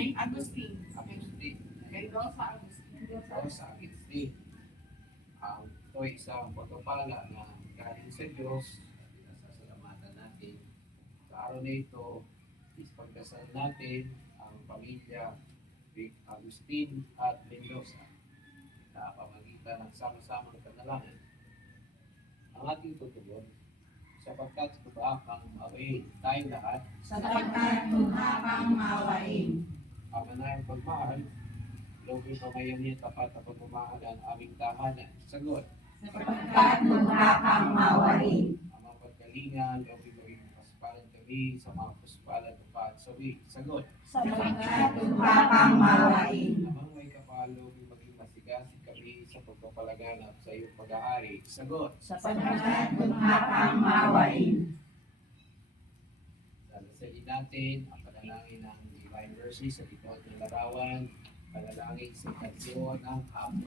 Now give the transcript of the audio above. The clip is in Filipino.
Kay Agustin. Agustin. Mendoza Agustin. Mendoza Agustin. Ito ay isang pagpapala na galing sa Diyos. Pinasasalamatan natin. Sa araw na ito, ipagdasal natin ang pamilya Vic Agustin at Mendoza na pamagitan ng sama-samang panalangin. Ang ating tutugon, sapagkat lubha kang maawain tayong lahat, sapagkat lubha kang maawain. ang manayang pagmahal, lobin o mayami at tapat na pagmamahal ang aming tahanan. Sagot, Sapagkat lubha kang maawain. ang mga pagkalingan, lobin o maging paspalan kami sa mga paspalan ng pagsabi. Sagot, Sapagkat lubha kang maawain. ang mga may kapalo, lobin maging masigasig kami sa pagpapalaganap sa iyong pag-aari. Sagot, Sapagkat lubha kang maawain. dalasalin natin ang panalangin ng Divine Mercy sa likod ng larawan, panalangin sa kansyon ng hapon.